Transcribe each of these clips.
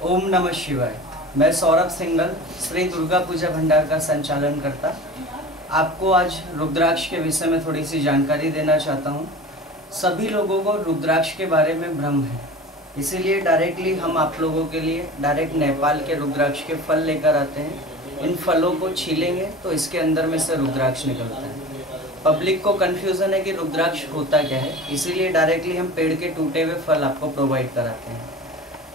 ओम नमः शिवाय। मैं सौरभ सिंगल श्री दुर्गा पूजा भंडार का संचालन करता आपको आज रुद्राक्ष के विषय में थोड़ी सी जानकारी देना चाहता हूँ। सभी लोगों को रुद्राक्ष के बारे में भ्रम है, इसीलिए डायरेक्टली हम आप लोगों के लिए डायरेक्ट नेपाल के रुद्राक्ष के फल लेकर आते हैं। इन फलों को छीलेंगे तो इसके अंदर में से रुद्राक्ष निकलता है। पब्लिक को कन्फ्यूज़न है कि रुद्राक्ष होता क्या है, इसीलिए डायरेक्टली हम पेड़ के टूटे हुए फल आपको प्रोवाइड कराते हैं।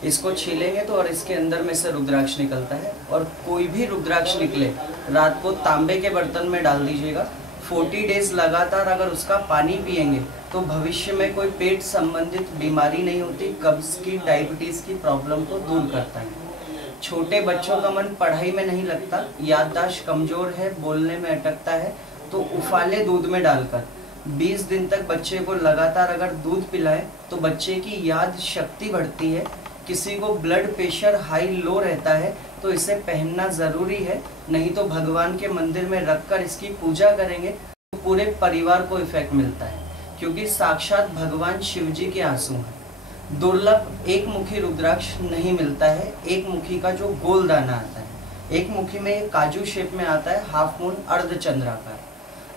इसको छीलेंगे तो और इसके अंदर में से रुद्राक्ष निकलता है। और कोई भी रुद्राक्ष निकले रात को तांबे के बर्तन में डाल दीजिएगा। 40 डेज लगातार अगर उसका पानी पिएंगे तो भविष्य में कोई पेट संबंधित बीमारी नहीं होती, कब्ज की, डायबिटीज़ की प्रॉब्लम को दूर करता है। छोटे बच्चों का मन पढ़ाई में नहीं लगता, याददाश्त कमज़ोर है, बोलने में अटकता है, तो उफाले दूध में डालकर 20 दिन तक बच्चे को लगातार अगर दूध पिलाएं तो बच्चे की याद शक्ति बढ़ती है। किसी को ब्लड प्रेशर हाई लो रहता है तो इसे पहनना ज़रूरी है, नहीं तो भगवान के मंदिर में रखकर इसकी पूजा करेंगे तो पूरे परिवार को इफेक्ट मिलता है, क्योंकि साक्षात भगवान शिव जी के आंसू हैं। दुर्लभ एक मुखी रुद्राक्ष नहीं मिलता है। एक मुखी का जो गोल दाना आता है, एक मुखी में ये काजू शेप में आता है, हाफ मून अर्धचंद्राकार।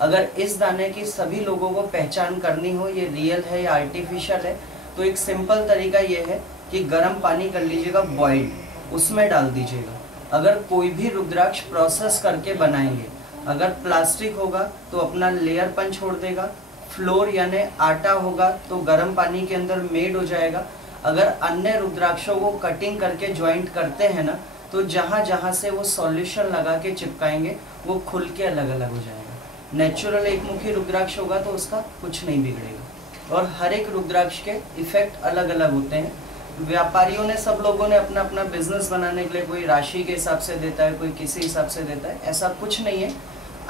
अगर इस दाने की सभी लोगों को पहचान करनी हो ये रियल है या आर्टिफिशियल है, तो एक सिंपल तरीका ये है कि गर्म पानी कर लीजिएगा बॉइल्ड, उसमें डाल दीजिएगा। अगर कोई भी रुद्राक्ष प्रोसेस करके बनाएंगे, अगर प्लास्टिक होगा तो अपना लेयरपन छोड़ देगा, फ्लोर यानी आटा होगा तो गर्म पानी के अंदर मेड हो जाएगा। अगर अन्य रुद्राक्षों को कटिंग करके ज्वाइंट करते हैं ना, तो जहाँ जहाँ से वो सॉल्यूशन लगा के चिपकाएंगे वो खुल के अलग अलग हो जाएगा। नेचुरल एक मुखी रुद्राक्ष होगा तो उसका कुछ नहीं बिगड़ेगा। और हर एक रुद्राक्ष के इफेक्ट अलग अलग होते हैं। व्यापारियों ने, सब लोगों ने अपना अपना बिजनेस बनाने के लिए कोई राशि के हिसाब से देता है, कोई किसी हिसाब से देता है, ऐसा कुछ नहीं है।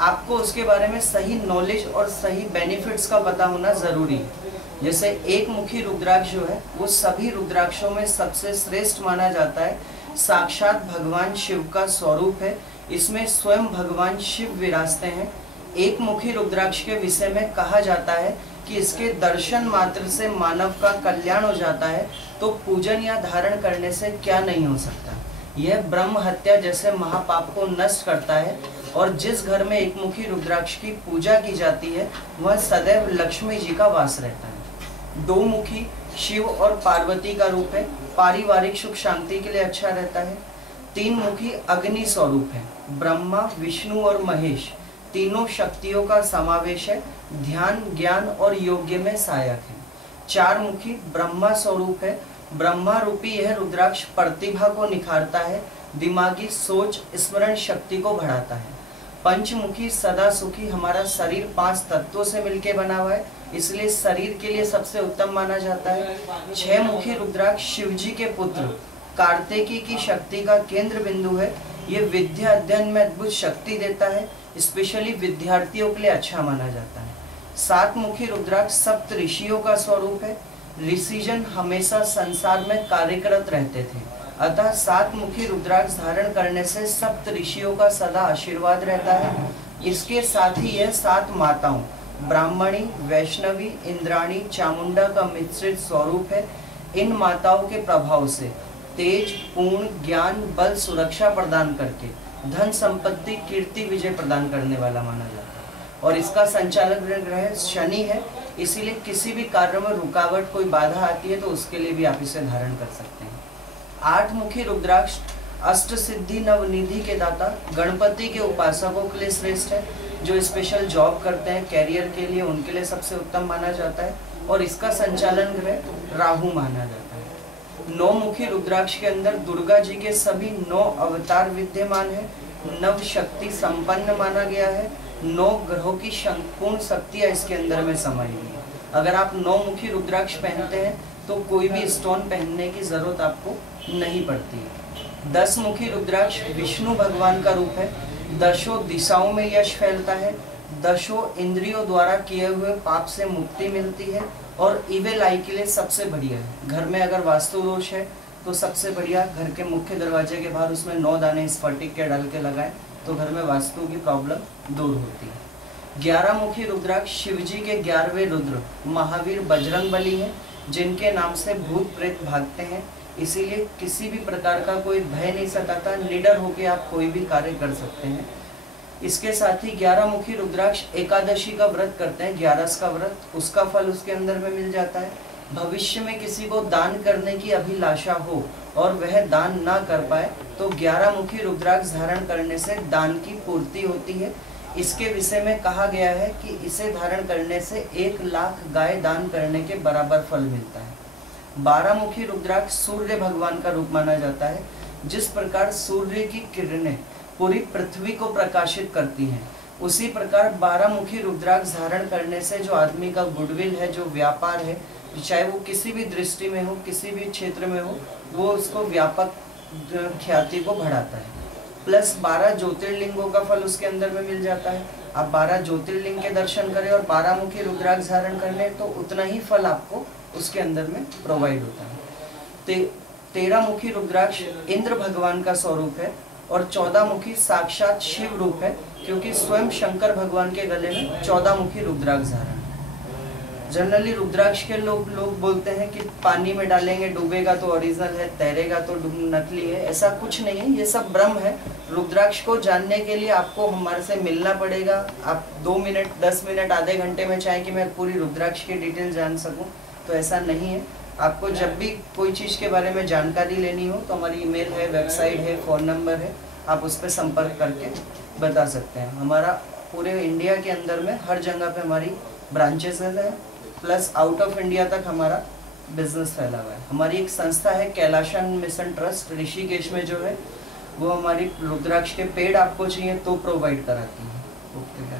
आपको उसके बारे में सही नॉलेज और सही बेनिफिट्स का पता होना ज़रूरी है। जैसे एक मुखी रुद्राक्ष जो है वो सभी रुद्राक्षों में सबसे श्रेष्ठ माना जाता है। साक्षात भगवान शिव का स्वरूप है, इसमें स्वयं भगवान शिव विराजते हैं। एक मुखी रुद्राक्ष के विषय में कहा जाता है कि इसके दर्शन मात्र से मानव का कल्याण हो जाता है, तो पूजन या धारण करने से क्या नहीं हो सकता। यह ब्रह्म हत्या जैसे महापाप को नष्ट करता है। और जिस घर में एक मुखी रुद्राक्ष की पूजा की जाती है वह सदैव लक्ष्मी जी का वास रहता है। दो मुखी शिव और पार्वती का रूप है, पारिवारिक सुख शांति के लिए अच्छा रहता है। तीन मुखी अग्नि स्वरूप है, ब्रह्मा, विष्णु और महेश तीनों शक्तियों का समावेश है, ध्यान, ज्ञान और योग्य में सहायक है। चार मुखी ब्रह्मा स्वरूप है, ब्रह्मा रूपी यह रुद्राक्ष प्रतिभा को निखारता है, दिमागी सोच, स्मरण शक्ति को बढ़ाता है। पंचमुखी सदा सुखी, हमारा शरीर 5 तत्वों से मिलकर बना हुआ है, इसलिए शरीर के लिए सबसे उत्तम माना जाता है। 6 मुखी रुद्राक्ष शिव जी के पुत्र कार्तिकी की शक्ति का केंद्र बिंदु है। ये विद्या अध्ययन में अद्भुत शक्ति देता है, स्पेशली विद्यार्थियों के लिए अच्छा माना जाता है। 7 मुखी रुद्राक्ष सप्त ऋषियों का स्वरूप है। ऋषिजन हमेशा संसार में कार्यरत रहते थे, अतः 7 मुखी रुद्राक्ष धारण करने से सप्त ऋषियों का सदा आशीर्वाद रहता है। इसके साथ ही यह 7 माताओं ब्राह्मणी, वैष्णवी, इंद्राणी, चामुंडा का मिश्रित स्वरूप है। इन माताओं के प्रभाव से तेज, पूर्ण, ज्ञान, बल, सुरक्षा प्रदान करके धन संपत्ति, कीर्ति, विजय प्रदान करने वाला माना जाता है। और इसका संचालक ग्रह शनि है, इसीलिए किसी भी कार्य में रुकावट, कोई बाधा आती है तो उसके लिए भी आप इसे धारण कर सकते हैं। 8 मुखी रुद्राक्ष अष्ट सिद्धि नवनिधि के दाता गणपति के उपासकों के लिए श्रेष्ठ है। जो स्पेशल जॉब करते हैं कैरियर के लिए, उनके लिए सबसे उत्तम माना जाता है। और इसका संचालन ग्रह राहु माना जाता है। 9 मुखी रुद्राक्ष के अंदर दुर्गा जी के सभी 9 अवतार विद्यमान है। नव शक्ति संपन्न माना गया है। 9 ग्रहों की पूर्ण शक्तियाँ इसके अंदर में समाई हुई है। अगर आप 9 मुखी रुद्राक्ष पहनते हैं तो कोई भी स्टोन पहनने की जरूरत आपको नहीं पड़ती है। 10 मुखी रुद्राक्ष विष्णु भगवान का रूप है। 10 दिशाओं में यश फैलता है। 10 इंद्रियों द्वारा किए हुए पाप से मुक्ति मिलती है और इविल आई के लिए सबसे बढ़िया है। घर में अगर वास्तु दोष है तो सबसे बढ़िया घर के मुख्य दरवाजे के बाहर उसमें 9 दाने स्फटिक के डाल के लगाएं तो घर में वास्तु की प्रॉब्लम दूर होती है। 11 मुखी रुद्राक्ष शिव जी के 11वें रुद्र महावीर बजरंगबली हैं, जिनके नाम से भूत प्रेत भागते हैं। इसीलिए किसी भी प्रकार का कोई भय नहीं सताता, निडर होकर आप कोई भी कार्य कर सकते हैं। इसके साथ ही 11 मुखी रुद्राक्ष एकादशी का व्रत करते हैं, 11 का व्रत, उसका फल उसके अंदर में मिल जाता है। भविष्य में किसी को दान करने की अभिलाषा हो और वह दान ना कर पाए तो 11 मुखी रुद्राक्ष धारण करने से दान की पूर्ति होती है। इसके विषय में कहा गया है कि इसे धारण करने से 1 लाख गाय दान करने के बराबर फल मिलता है। 12 मुखी रुद्राक्ष सूर्य भगवान का रूप माना जाता है। जिस प्रकार सूर्य की किरणें पूरी पृथ्वी को प्रकाशित करती हैं, उसी प्रकार 12 मुखी रुद्राक्ष धारण करने से जो आदमी का गुडविल है, जो व्यापार है, चाहे वो किसी भी दृष्टि में हो, किसी भी क्षेत्र में हो, वो उसको व्यापक ख्याति को बढ़ाता है। प्लस 12 ज्योतिर्लिंगों का फल उसके अंदर में मिल जाता है। आप 12 ज्योतिर्लिंग के दर्शन करें और 12 मुखी रुद्राक्ष धारण कर लें तो उतना ही फल आपको उसके अंदर में प्रोवाइड होता है। 13 मुखी रुद्राक्ष इंद्र भगवान का स्वरूप है और 14 मुखी साक्षात शिव रूप है, क्योंकि स्वयं शंकर भगवान के गले में 14 मुखी रुद्राक्ष धारण। जनरली रुद्राक्ष के लोग बोलते हैं कि पानी में डालेंगे डूबेगा तो ओरिजिनल है, तैरेगा तो नकली है। ऐसा कुछ नहीं है, ये सब भ्रम है। रुद्राक्ष को जानने के लिए आपको हमारे से मिलना पड़ेगा। आप 2 मिनट, 10 मिनट, आधे घंटे में चाहे कि मैं पूरी रुद्राक्ष की डिटेल जान सकूं, तो ऐसा नहीं है। आपको जब भी कोई चीज़ के बारे में जानकारी लेनी हो तो हमारी ईमेल है, वेबसाइट है, फ़ोन नंबर है, आप उस पर संपर्क करके बता सकते हैं। हमारा पूरे इंडिया के अंदर में हर जगह पे हमारी ब्रांचेस हैं, प्लस आउट ऑफ इंडिया तक हमारा बिजनेस फैला हुआ है। हमारी एक संस्था है कैलाशन मिशन ट्रस्ट, ऋषिकेश में जो है, वो हमारी रुद्राक्ष के पेड़ आपको चाहिए तो प्रोवाइड कराती है। ओके।